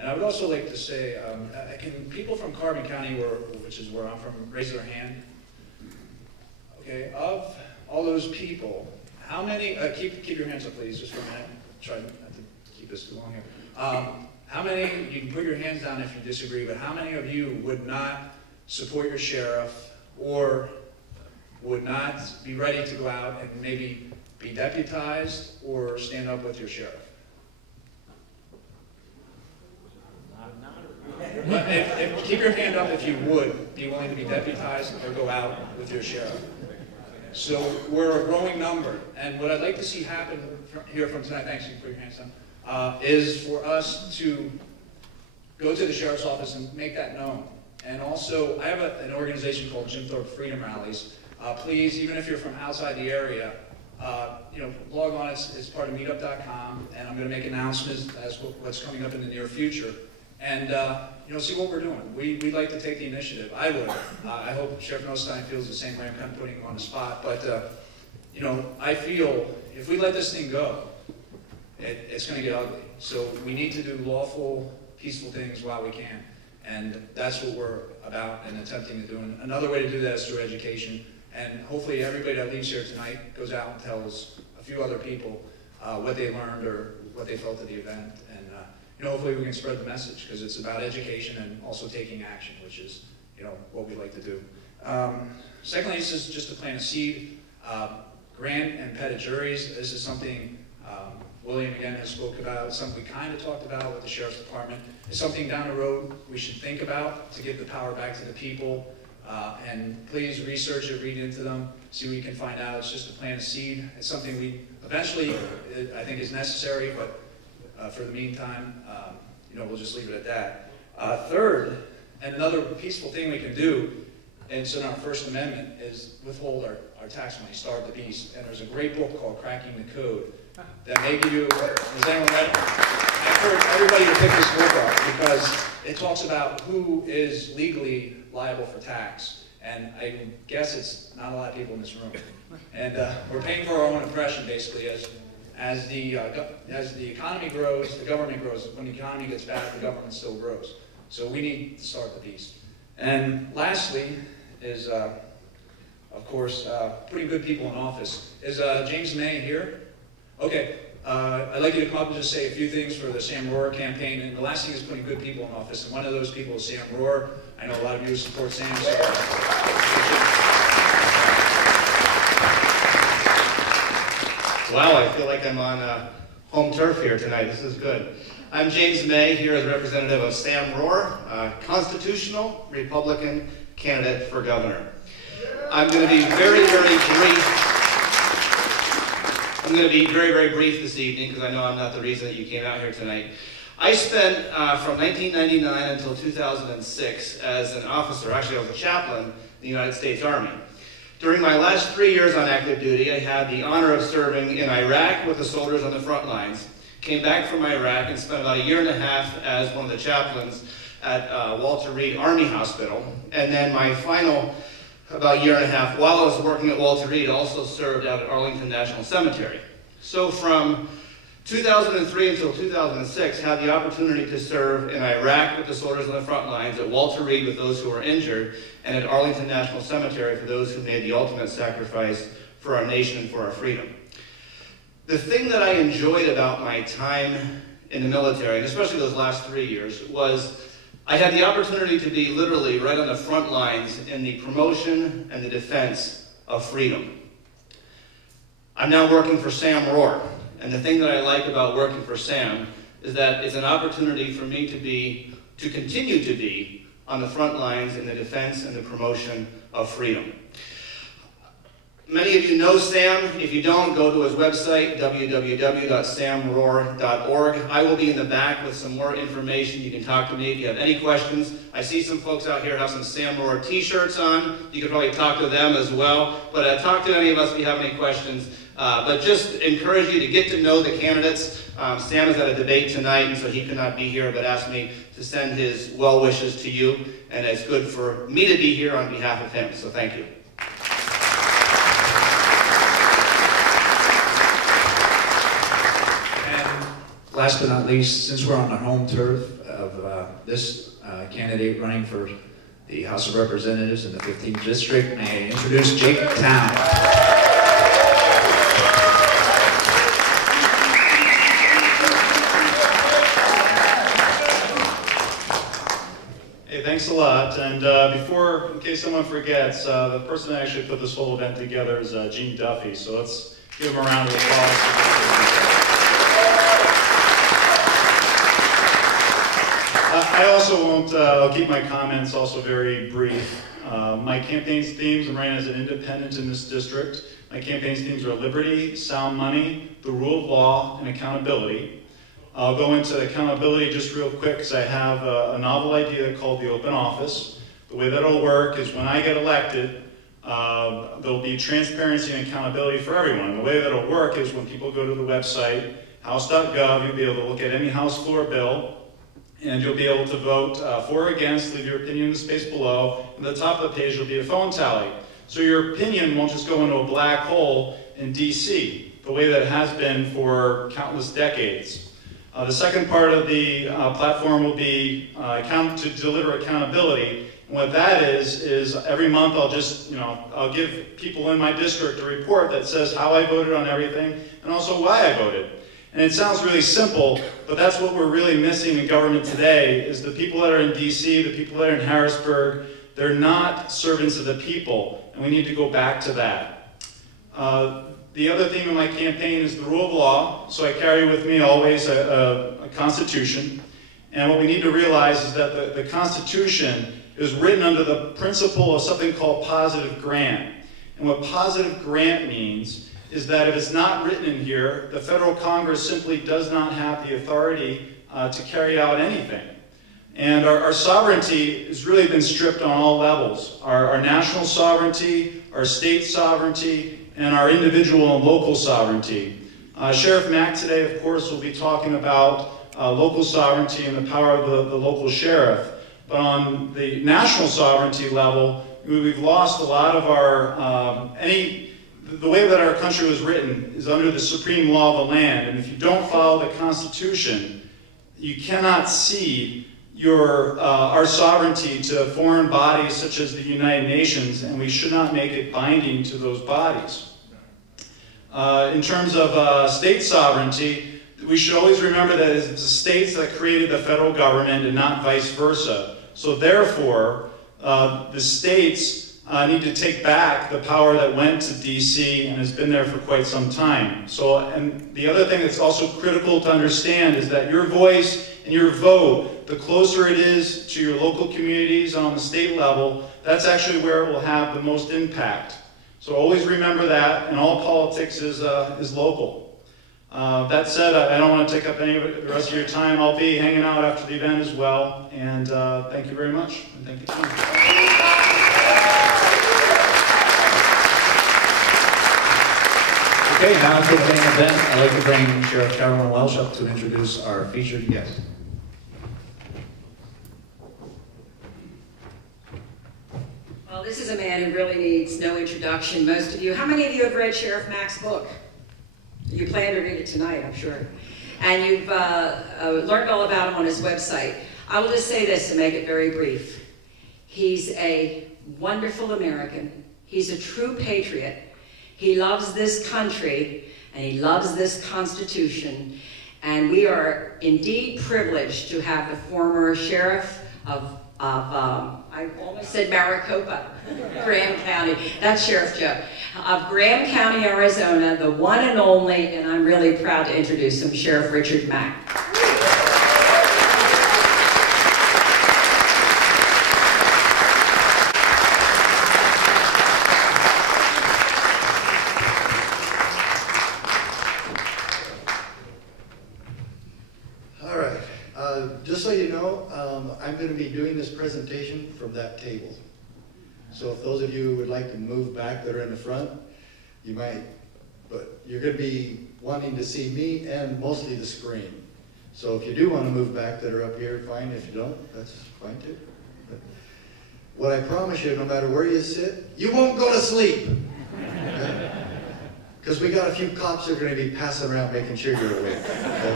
And I would also like to say, can people from Carbon County, which is where I'm from, raise their hand? Okay, of all those people, how many, keep your hands up please, just for a minute, try not to keep this too long here. How many, you can put your hands down if you disagree, but how many of you would not support your sheriff or would not be ready to go out and maybe be deputized or stand up with your sheriff? Keep your hand up if you would be willing to be deputized or go out with your sheriff. So we're a growing number, and what I'd like to see happen here from tonight, thanks, you can put your hands down, is for us to go to the sheriff's office and make that known. And also, I have an organization called Jim Thorpe Freedom Rallies. Please, even if you're from outside the area, log on. It's part of meetup.com, and I'm going to make announcements as what's coming up in the near future. And see what we're doing. We'd like to take the initiative. I would. I hope Sheriff Milstein feels the same way. I'm kind of putting him on the spot, but I feel if we let this thing go, it's going to get ugly. So we need to do lawful, peaceful things while we can, and that's what we're about and attempting to do. And another way to do that is through education. And hopefully everybody that leaves here tonight goes out and tells a few other people what they learned or what they felt at the event. And hopefully we can spread the message, because it's about education and also taking action, which is what we like to do. Secondly, this is just to plant a seed. Grant and pettit juries. This is something William again has spoke about. It's something we kind of talked about with the Sheriff's Department. It's something down the road we should think about to give the power back to the people. And please research it, read into them, see what you can find out. It's just to plant a seed. It's something we eventually, I think, is necessary, but for the meantime, we'll just leave it at that. Third, and another peaceful thing we can do, and it's in our First Amendment, is withhold our tax money, starve the beast. And there's a great book called Cracking the Code that may give you, has anyone read it? I encourage everybody to pick this book up, because it talks about who is legally liable for tax. And I guess it's not a lot of people in this room. And we're paying for our own oppression, basically, as the economy grows, the government grows. When the economy gets bad, the government still grows. So we need to starve the beast. And lastly is, of course, putting good people in office. Is James May here? Okay. I'd like you to come up and just say a few things for the Sam Rohrer campaign. And the last thing is putting good people in office. And one of those people is Sam Rohrer. I know a lot of you support Sam. So wow, I feel like I'm on home turf here tonight. This is good. I'm James May, here as representative of Sam Rohrer, constitutional Republican candidate for governor. I'm going to be very, very brief. I'm going to be very, very brief this evening, because I know I'm not the reason that you came out here tonight. I spent from 1999 until 2006 as an officer, actually I was a chaplain in the United States Army. During my last 3 years on active duty, I had the honor of serving in Iraq with the soldiers on the front lines. Came back from Iraq and spent about 1.5 years as one of the chaplains at Walter Reed Army Hospital. And then my final about 1.5 years while I was working at Walter Reed, also served out at Arlington National Cemetery. So from 2003 until 2006, had the opportunity to serve in Iraq with the soldiers on the front lines, at Walter Reed with those who were injured, and at Arlington National Cemetery for those who made the ultimate sacrifice for our nation and for our freedom. The thing that I enjoyed about my time in the military, and especially those last 3 years, was I had the opportunity to be literally right on the front lines in the promotion and the defense of freedom. I'm now working for Sam Rohrer, and the thing that I like about working for Sam is that it's an opportunity for me to continue to be on the front lines in the defense and the promotion of freedom. Many of you know Sam. If you don't, go to his website, www.samrohrer.org. I will be in the back with some more information. You can talk to me if you have any questions. I see some folks out here have some Sam Rohrer t-shirts on. You could probably talk to them as well. But talk to any of us if you have any questions. But just encourage you to get to know the candidates. Sam is at a debate tonight, and so he could not be here, but asked me to send his well wishes to you. And it's good for me to be here on behalf of him. So thank you. Last but not least, since we're on our home turf, of this candidate running for the House of Representatives in the 15th District. May I introduce Jake Town. Hey, thanks a lot. And before, in case someone forgets, the person that actually put this whole event together is Gene Duffy. So let's give him a round of applause. I also won't, I'll keep my comments also very brief. My campaign's themes, I'm running as an independent in this district. My campaign's themes are liberty, sound money, the rule of law, and accountability. I'll go into accountability just real quick because I have a novel idea called the open office. The way that it'll work is when I get elected, there'll be transparency and accountability for everyone. The way that it'll work is when people go to the website, house.gov, you'll be able to look at any House floor bill, and you'll be able to vote for or against, leave your opinion in the space below. And at the top of the page will be a phone tally. So your opinion won't just go into a black hole in DC, the way that it has been for countless decades. The second part of the platform will be to deliver accountability. And what that is every month I'll give people in my district a report that says how I voted on everything and also why I voted. And it sounds really simple, but that's what we're really missing in government today, is the people that are in DC, the people that are in Harrisburg, they're not servants of the people, and we need to go back to that. The other theme of my campaign is the rule of law, so I carry with me always a Constitution. And what we need to realize is that the Constitution is written under the principle of something called positive grant. And what positive grant means is that if it's not written in here, the federal Congress simply does not have the authority to carry out anything. And our sovereignty has really been stripped on all levels. Our national sovereignty, our state sovereignty, and our individual and local sovereignty. Sheriff Mack today, of course, will be talking about local sovereignty and the power of the local sheriff. But on the national sovereignty level, we've lost a lot of our, the way that our country was written is under the supreme law of the land. And if you don't follow the Constitution, you cannot cede our sovereignty to foreign bodies such as the United Nations, and we should not make it binding to those bodies. In terms of state sovereignty, we should always remember that it's the states that created the federal government and not vice versa. So therefore, the states need to take back the power that went to DC and has been there for quite some time. So, and the other thing that's also critical to understand is that your voice and your vote, the closer it is to your local communities and on the state level, that's actually where it will have the most impact. So always remember that, and all politics is local. That said, I don't want to take up any of the rest of your time. I'll be hanging out after the event as well, and thank you very much, and thank you so much. Okay, now for the main event, I'd like to bring Sheriff Carolyn Welsh up to introduce our featured guest. Well, this is a man who really needs no introduction. Most of you, how many of you have read Sheriff Mack's book? You plan to read it tonight, I'm sure. And you've learned all about him on his website. I will just say this to make it very brief. He's a wonderful American. He's a true patriot. He loves this country, and he loves this Constitution. And we are indeed privileged to have the former sheriff of I almost said Maricopa, Graham County. That's Sheriff Joe. Of Graham County, Arizona, the one and only, and I'm really proud to introduce him, Sheriff Richard Mack. Just so you know, I'm going to be doing this presentation from that table. So if those of you would like to move back that are in the front, you might, but you're going to be wanting to see me and mostly the screen. So if you do want to move back that are up here, fine. If you don't, that's fine too. But what I promise you, no matter where you sit, you won't go to sleep. Because we got a few cops that are going to be passing around making sure you're awake. Okay?